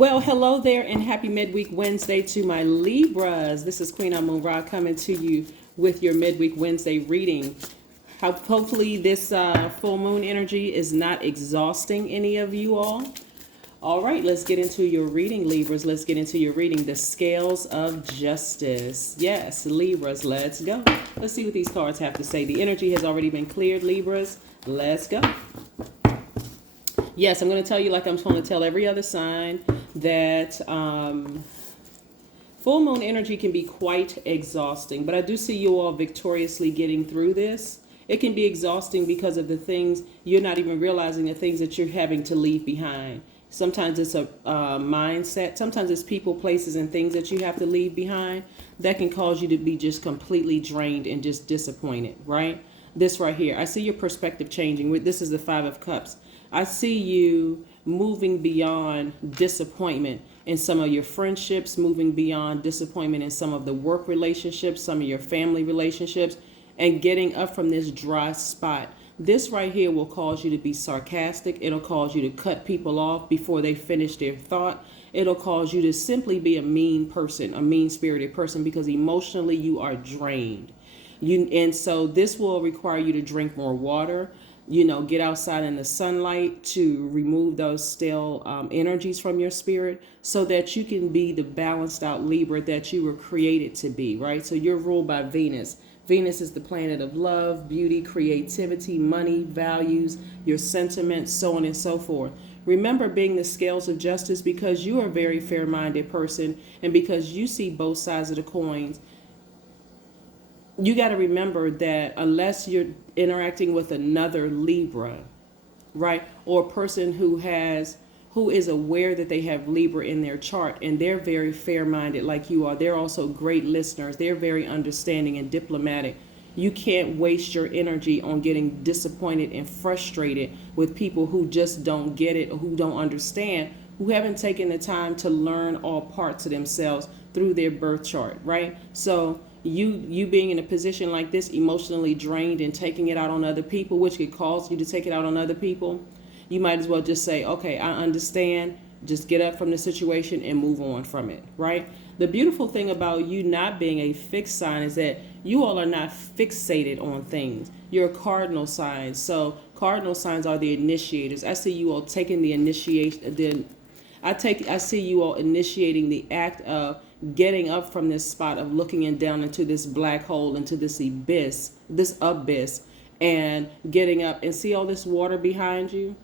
Well, hello there and happy midweek Wednesday to my Libras. This is Queen Amun Ra coming to you with your midweek Wednesday reading. Hopefully this full moon energy is not exhausting any of you all. All right, let's get into your reading, Libras. Let's get into your reading. The Scales of Justice. Yes, Libras, let's go. Let's see what these cards have to say. The energy has already been cleared, Libras. Let's go. Yes, I'm going to tell you like I'm going to tell every other sign that full moon energy can be quite exhausting, but I do see you all victoriously getting through this. It can be exhausting because of the things you're not even realizing, the things that you're having to leave behind. Sometimes it's a mindset. Sometimes it's people, places, and things that you have to leave behind that can cause you to be just completely drained and just disappointed, right? This right here, I see your perspective changing. This is the Five of Cups. I see you moving beyond disappointment in some of your friendships, moving beyond disappointment in some of the work relationships, some of your family relationships, and getting up from this dry spot. This right here will cause you to be sarcastic. It'll cause you to cut people off before they finish their thought. It'll cause you to simply be a mean person, a mean-spirited person, because emotionally you are drained. And so this will require you to drink more water, get outside in the sunlight to remove those stale energies from your spirit so that you can be the balanced out Libra that you were created to be, right? So you're ruled by Venus. Venus is the planet of love, beauty, creativity, money, values, your sentiments, so on and so forth. Remember being the scales of justice because you are a very fair-minded person and because you see both sides of the coins. You got to remember that unless you're interacting with another Libra, right, or a person who is aware that they have Libra in their chart and they're very fair-minded like you are, they're also great listeners, they're very understanding and diplomatic. You can't waste your energy on getting disappointed and frustrated with people who just don't get it or who don't understand, who haven't taken the time to learn all parts of themselves through their birth chart, right? So you being in a position like this, emotionally drained and taking it out on other people, which could cause you to take it out on other people, you might as well just say, okay, I understand, just get up from the situation and move on from it, right? The beautiful thing about you not being a fixed sign is that you all are not fixated on things. You're a cardinal sign. So cardinal signs are the initiators. I see you all taking the initiation, I see you all initiating the act of getting up from this spot of looking down into this black hole, into this abyss, and getting up and see all this water behind you.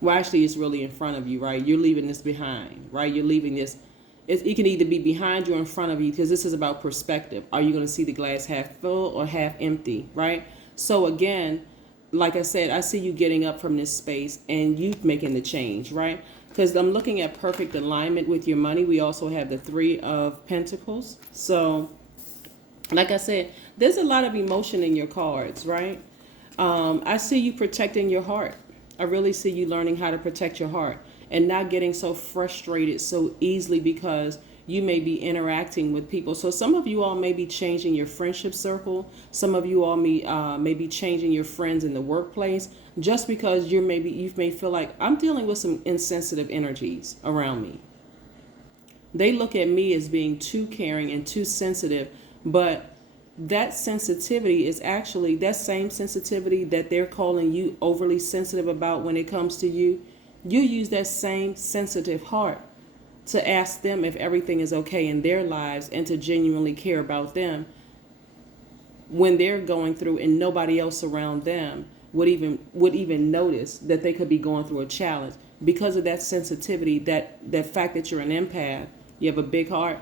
Well, actually, it's really in front of you, right? You're leaving this behind, right? You're leaving this. It can either be behind you or in front of you because this is about perspective. Are you going to see the glass half full or half empty, right? So again, like I said, I see you getting up from this space and you making the change, right? Because I'm looking at perfect alignment with your money. We also have the Three of Pentacles. So, like I said, there's a lot of emotion in your cards, right? I see you protecting your heart. I really see you learning how to protect your heart and not getting so frustrated so easily because you may be interacting with people. So some of you all may be changing your friendship circle. Some of you all may be changing your friends in the workplace just because you may feel like I'm dealing with some insensitive energies around me. They look at me as being too caring and too sensitive, but that sensitivity is actually that same sensitivity that they're calling you overly sensitive about when it comes to you. You use that same sensitive heart to ask them if everything is okay in their lives and to genuinely care about them when they're going through and nobody else around them would even notice that they could be going through a challenge because of that sensitivity, that fact that you're an empath. You have a big heart,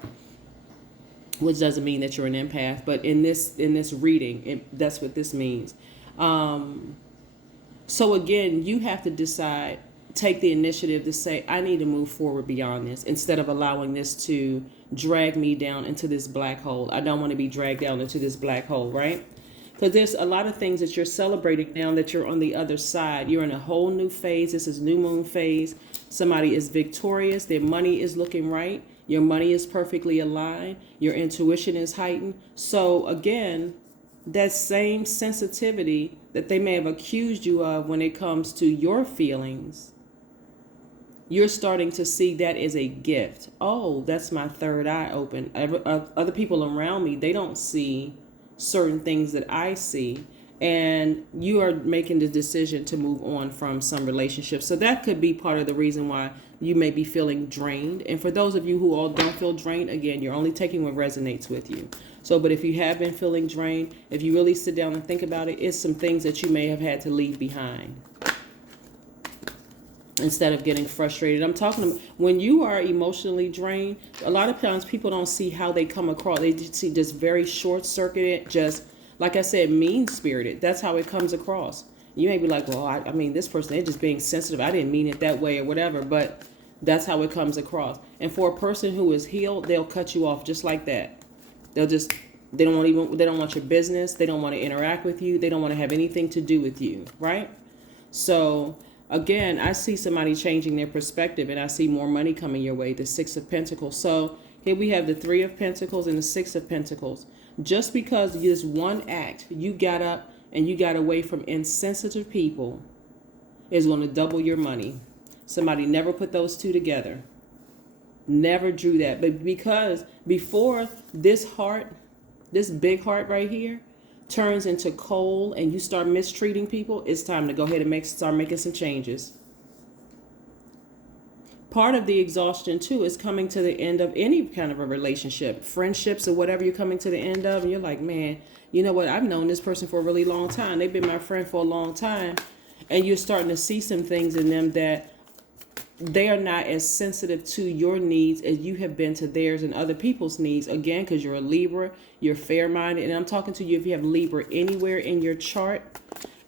which doesn't mean that you're an empath, but in this reading, that's what this means. So again, you have to decide, take the initiative to say, I need to move forward beyond this instead of allowing this to drag me down into this black hole. I don't want to be dragged down into this black hole, right? Because there's a lot of things that you're celebrating now that you're on the other side. You're in a whole new phase. This is new moon phase. Somebody is victorious. Their money is looking right. Your money is perfectly aligned. Your intuition is heightened. So again, that same sensitivity that they may have accused you of when it comes to your feelings you're starting to see that as a gift. Oh, that's my third eye open. Other people around me, they don't see certain things that I see. And you are making the decision to move on from some relationship. So that could be part of the reason why you may be feeling drained. And for those of you who all don't feel drained, again, you're only taking what resonates with you. So, but if you have been feeling drained, if you really sit down and think about it, it's some things that you may have had to leave behind instead of getting frustrated. I'm talking about when you are emotionally drained, a lot of times people don't see how they come across. They just see just very short-circuited, just like I said, mean-spirited. That's how it comes across. You may be like, well, I mean, this person, they're just being sensitive. I didn't mean it that way or whatever, but that's how it comes across. And for a person who is healed, they'll cut you off just like that. They don't want your business. They don't want to interact with you. They don't want to have anything to do with you, right? So again, I see somebody changing their perspective, and I see more money coming your way, the Six of Pentacles. So here we have the Three of Pentacles and the Six of Pentacles. Just because this one act, you got up and you got away from insensitive people, is going to double your money. Somebody never put those two together. Never drew that. But because before this heart, this big heart right here, turns into coal and you start mistreating people, it's time to go ahead and start making some changes. Part of the exhaustion too is coming to the end of any kind of a relationship, friendships or whatever you're coming to the end of, and you're like, man, you know what? I've known this person for a really long time. They've been my friend for a long time. And you're starting to see some things in them that they are not as sensitive to your needs as you have been to theirs and other people's needs. Again, because you're a Libra, you're fair-minded. And I'm talking to you if you have Libra anywhere in your chart.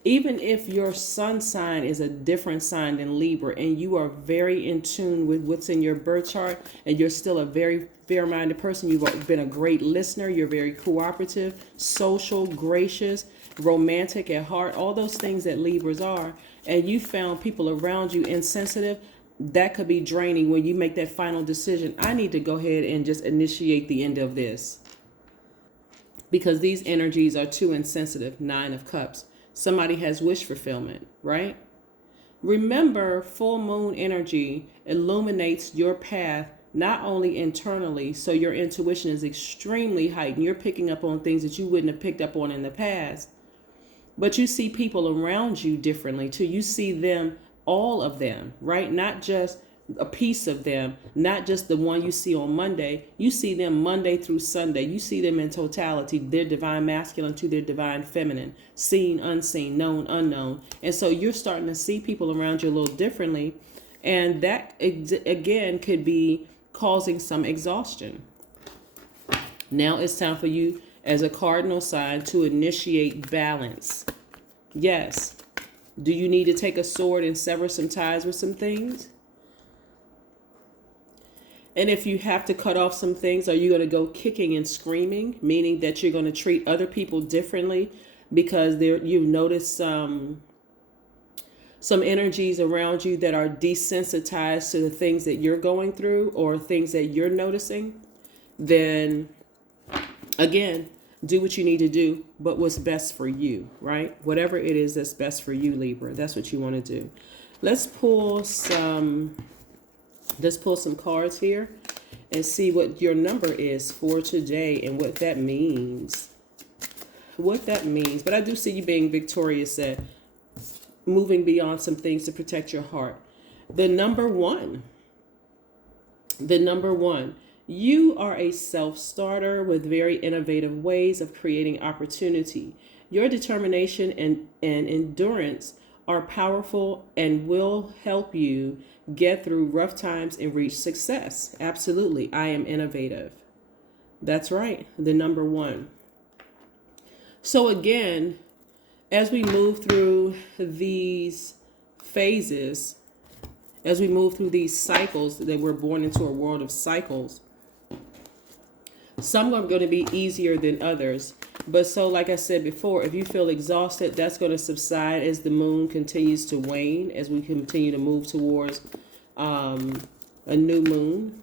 Even if your sun sign is a different sign than Libra and you are very in tune with what's in your birth chart and you're still a very fair-minded person, you've been a great listener, you're very cooperative, social, gracious, romantic at heart, all those things that Libras are, and you found people around you insensitive, that could be draining when you make that final decision. I need to go ahead and just initiate the end of this because these energies are too insensitive. Nine of Cups. Somebody has wish fulfillment, right? Remember, full moon energy illuminates your path, not only internally, so your intuition is extremely heightened. You're picking up on things that you wouldn't have picked up on in the past, but you see people around you differently too. You see them, all of them, right? Not just a piece of them, not just the one you see on Monday. You see them Monday through Sunday. You see them in totality, their divine masculine to their divine feminine, seen, unseen, known, unknown. And so you're starting to see people around you a little differently. And that, again, could be causing some exhaustion. Now it's time for you as a cardinal sign to initiate balance. Yes. Do you need to take a sword and sever some ties with some things? And if you have to cut off some things, are you going to go kicking and screaming, meaning that you're going to treat other people differently because you've noticed some energies around you that are desensitized to the things that you're going through or things that you're noticing? Then, again, do what you need to do, but what's best for you, right? Whatever it is that's best for you, Libra, that's what you want to do. Let's pull some cards here and see what your number is for today and what that means. What that means. But I do see you being victorious at moving beyond some things to protect your heart. The number one. You are a self-starter with very innovative ways of creating opportunity. Your determination and endurance are powerful and will help you get through rough times and reach success. Absolutely. I am innovative. That's right. The number one. So again, as we move through these phases, as we move through these cycles, that we're born into a world of cycles, some are going to be easier than others. But so, like I said before, if you feel exhausted, that's going to subside as the moon continues to wane, as we continue to move towards a new moon,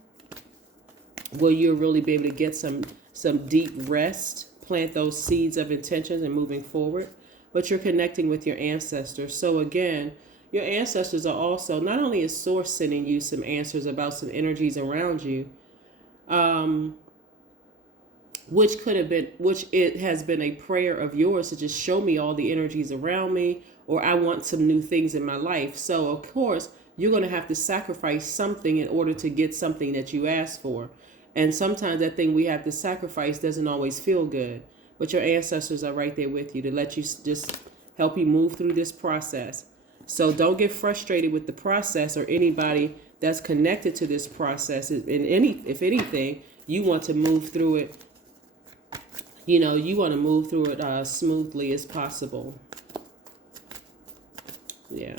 where you'll really be able to get some deep rest, plant those seeds of intentions and moving forward. But you're connecting with your ancestors. So again, Your ancestors are also, not only is source sending you some answers about some energies around you, um, which it has been a prayer of yours to just show me all the energies around me, or I want some new things in my life. So of course you're going to have to sacrifice something in order to get something that you asked for. And sometimes that thing we have to sacrifice doesn't always feel good, but your ancestors are right there with you to let you just help you move through this process. So don't get frustrated with the process or anybody that's connected to this process. If anything, you want to move through it. You want to move through it smoothly as possible. Yeah.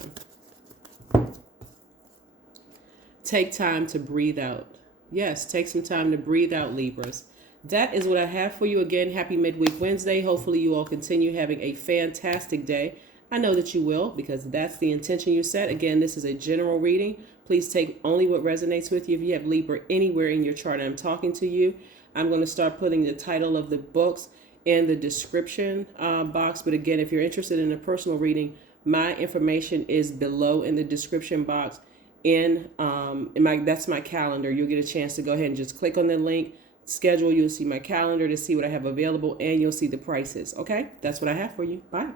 Take time to breathe out. Yes, take some time to breathe out, Libras. That is what I have for you. Again, happy midweek Wednesday. Hopefully you all continue having a fantastic day. I know that you will, because that's the intention you set. Again, this is a general reading. Please take only what resonates with you. If you have Libra anywhere in your chart, I'm talking to you. I'm going to start putting the title of the books in the description box. But again, if you're interested in a personal reading, my information is below in the description box. That's my calendar. You'll get a chance to go ahead and just click on the link, schedule. You'll see my calendar to see what I have available, and you'll see the prices. Okay, that's what I have for you. Bye.